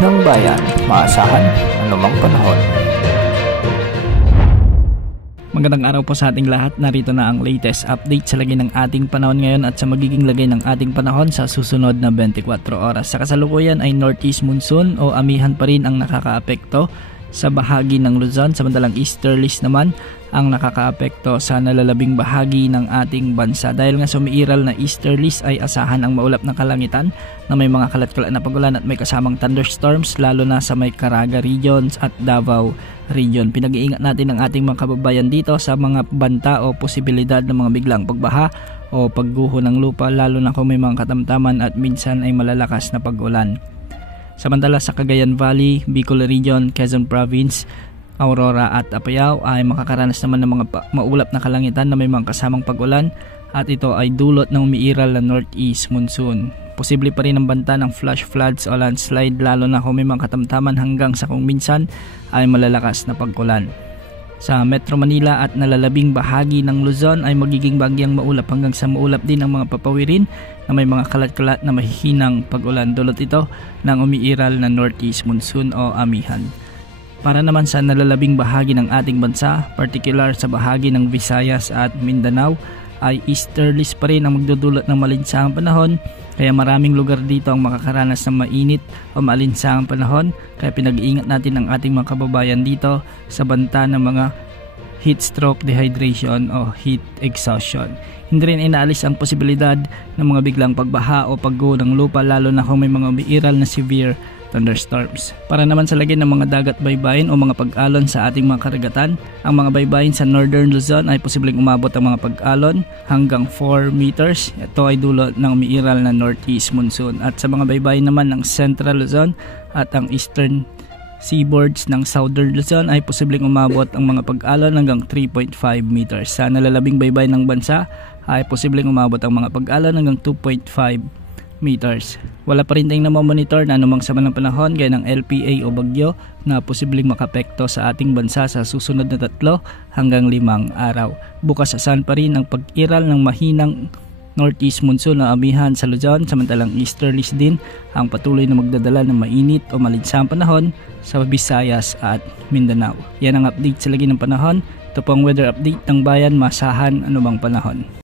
ng bayan, maasahan anumang panahon. Magandang araw po sa ating lahat. Narito na ang latest update sa lagay ng ating panahon ngayon at sa magiging lagay ng ating panahon sa susunod na 24 oras. Sa kasalukuyan ay northeast monsoon o amihan pa rin ang nakakaapekto sa bahagi ng Luzon, samantalang easterlies naman ang nakakaapekto sa nalalabing bahagi ng ating bansa. Dahil nga sumiiral na easterlies ay asahan ang maulap na kalangitan na may mga kalat-kalat na pagulan at may kasamang thunderstorms lalo na sa may Caraga regions at Davao region. Pinag-iingat natin ang ating mga kababayan dito sa mga banta o posibilidad ng mga biglang pagbaha o pagguho ng lupa lalo na kung may mga katamtaman at minsan ay malalakas na pag-ulan. Samantala sa Cagayan Valley, Bicol Region, Quezon Province, Aurora at Apayao ay makakaranas naman ng mga maulap na kalangitan na may mga kasamang pag-ulan at ito ay dulot ng umiiral na northeast monsoon. Posible pa rin ang banta ng flash floods o landslide lalo na kung may mga katamtaman hanggang sa kung minsan ay malalakas na pag-ulan. Sa Metro Manila at nalalabing bahagi ng Luzon ay magiging bagyang maulap hanggang sa maulap din ang mga papawirin na may mga kalat-kalat na mahihinang pag-ulan. Dulot ito ng umiiral na northeast monsoon o amihan. Para naman sa nalalabing bahagi ng ating bansa, particular sa bahagi ng Visayas at Mindanao, ay easterlies pa rin ang magdudulot ng malinsangang panahon, kaya maraming lugar dito ang makakaranas ng mainit o malinsangang panahon, kaya pinag-iingat natin ang ating mga kababayan dito sa banta ng mga heat stroke, dehydration o heat exhaustion. Hindi rin inaalis ang posibilidad ng mga biglang pagbaha o pagguho ng lupa lalo na kung may mga umiiral na severe thunderstorms. Para naman sa lagay ng mga dagat baybayin o mga pag-alon sa ating mga karagatan, ang mga baybayin sa Northern Luzon ay posibleng umabot ang mga pag-alon hanggang 4 meters. Ito ay dulot ng umiiral na northeast monsoon. At sa mga baybayin naman ng Central Luzon at ang Eastern seaboards ng Southern Luzon ay posibleng umabot ang mga pag-alon hanggang 3.5 meters. Sa nalalabing baybayin ng bansa ay posibleng umabot ang mga pag-alon hanggang 2.5 meters. Wala pa rin tayong namomonitor na anumang sama ng panahon gaya ng LPA o bagyo na posibleng makapekto sa ating bansa sa susunod na 3 hanggang 5 araw. Bukas asahan pa rin ang pag-iral ng mahinang northeast monsoon na amihan sa Luzon, samantalang easterlies din ang patuloy na magdadala ng mainit o malinsangang panahon sa Visayas at Mindanao. Yan ang update sa lagi ng panahon. Ito po ang weather update ng bayan, masahan anumang panahon.